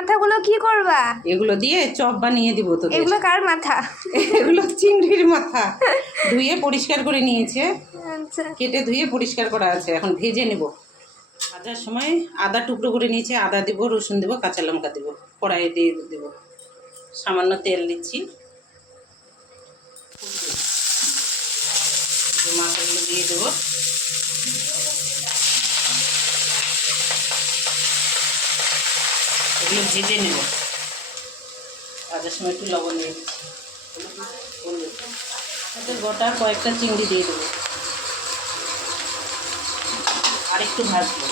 মাথাগুলো কি করবা? এগুলো দিয়ে চপ বানিয়ে দিব তোদের। এগুলো কার মাথা? এগুলো চিংড়ির মাথা, ধুয়ে পরিষ্কার করে নিয়েছে, আচ্ছা, কেটে ধুয়ে পরিষ্কার করা আছে, এখন ভেজে নেব। ভাজার সময় আদা টুকরো করে নিয়েছে, আদা দিব, রসুন দেবো, কাঁচা লঙ্কা দেবো, কড়াইয়ে দিয়ে দেবো, সামান্য তেল দিচ্ছি, মাথাগুলো দিয়ে দেবো, এগুলো ভেজে নেব। ভাজার সময় একটু লবণ দিয়ে দিচ্ছি, গোটা কয়েকটা চিংড়ি দিয়ে দেবো, আর একটু ভাজবো।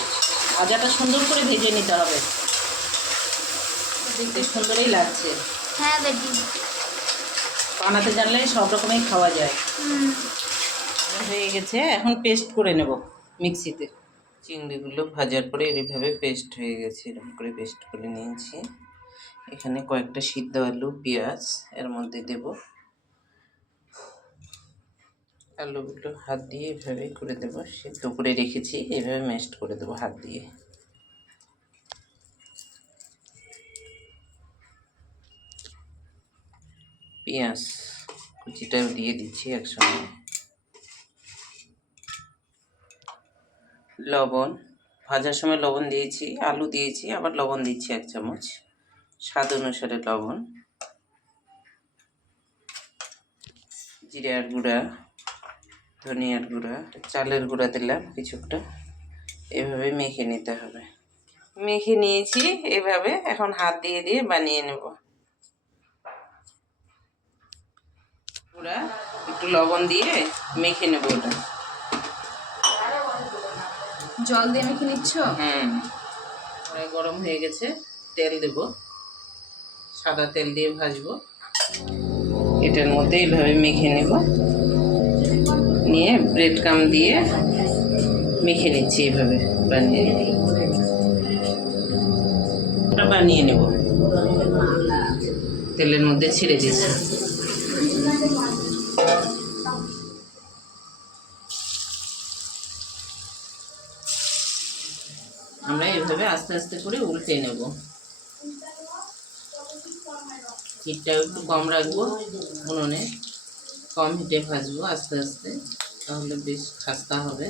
ভাজাটা সুন্দর করে ভেজে নিতে হবে, দেখতে সুন্দরই লাগছে। হ্যাঁ বেটি, বানাতে জানলে সব রকমই খাওয়া যায়। হয়ে গেছে, এখন পেস্ট করে নেব মিক্সিতে। চিংড়িগুলো ভাজার পরে এইভাবে পেস্ট হয়ে গেছে, এরকম করে পেস্ট করে নিয়েছি। এখানে কয়েকটা সিদ্ধ আলু, পেঁয়াজ এর মধ্যে দেব। আলুগুলো হাত দিয়ে এভাবে করে দেব, সিদ্ধ করে রেখেছি, এইভাবে ম্যাশড করে দেবো হাত দিয়ে। পেঁয়াজ কুচিটাও দিয়ে দিচ্ছি একসঙ্গে। লবণ, ভাজার সময় লবণ দিয়েছি, আলু দিয়েছি, আবার লবণ দিচ্ছি 1 চামচ, স্বাদ অনুসারে লবণ। জিরার গুঁড়া, ধনিয়ার গুঁড়া, চালের গুঁড়া দিলাম কিছুটা, এভাবে মেখে নিতে হবে। মেখে নিয়েছি এভাবে, এখন হাত দিয়ে দিয়ে বানিয়ে নেব। গুঁড়া একটু লবণ দিয়ে মেখে নেব ওটা। জল দিয়ে মেখে নিচ্ছ? কড়াই গরম হয়ে গেছে, তেল দেব, সাদা তেল দিয়ে ভাজবো। এটার মধ্যে এইভাবে মেখে নেব, নিয়ে ব্রেড ক্রাম্ব দিয়ে মেখে নিচ্ছি, এইভাবে বানিয়ে নেব। ওটা বানিয়ে নেব, তেলের মধ্যে ছেড়ে দিচ্ছি। আমরা এইভাবে আস্তে আস্তে করে উল্টে নেব। হিটটাও একটু কম রাখবো, উনুনে কম হিটে ভাজবো আস্তে আস্তে, তাহলে বেশ খাস্তা হবে।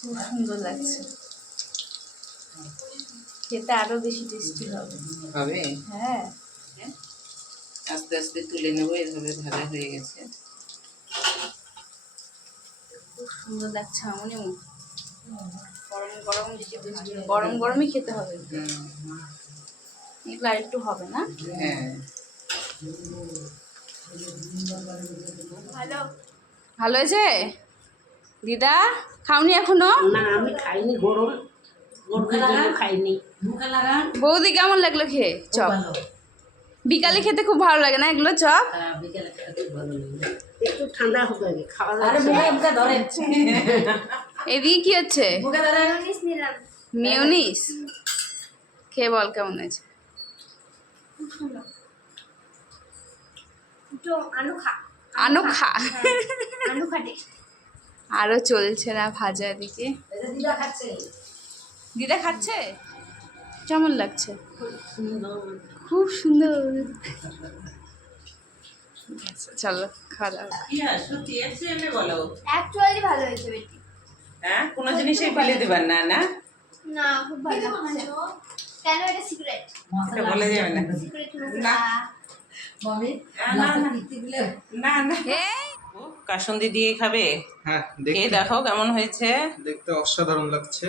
খুব সুন্দর লাগছে, খেতে আরো বেশি টেস্টি হবে। হবে? হ্যাঁ, আস্তে আস্তে তুলে নেবো, এভাবে ভাজা হয়ে গেছে। খুব সুন্দর লাগছে আমনি। গরম গরম বেশি টেস্টি, গরম গরমই খেতে হবে। এগুলো আর একটু হবে না? হ্যাঁ, ভালো ভালো হয়েছে। দিদা খাওনি এখনো? না আমি খাইনি, গরম গরমের জন্য খাইনি। বৌদি কেমন লাগলো খেয়ে চপ? বিকালে খেতে খুব ভালো লাগে না এগুলো চপ? বিকেলে খেতে খুব ভালো লাগে, একটু ঠান্ডা হবে আগে খাওয়া দাওয়া। এদিকে কি হচ্ছে? মিউনিস খেয়ে বল কেমন হয়েছে। আনোখা আরো চলছে না ভাজা, দিকে দিদা খাচ্ছে। কেমন লাগছে? খুব সুন্দর। চলো খাওয়া দাওয়া। সত্যি এক্সেলে বলো, অ্যাকচুয়ালি ভালো হয়েছে বেটি। হ্যাঁ কোনো জিনিসই ফেলে দেবার না, না না খুব ভালো লাগছে। কেন এটা সিক্রেট? এটা বলা যাবে না। সিক্রেট না। মশলা। না না, ও কাসুন্দি দিয়ে খাবে? হ্যাঁ, খেয়ে দেখো কেমন হয়েছে। দেখতে অসাধারণ লাগছে।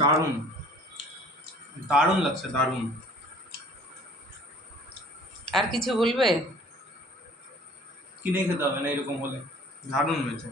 দারুণ দারুণ লাগছে, দারুণ। আর কিছু বলবে? কিনে খেতে হবে না, এরকম হলে দারুণ হয়েছে।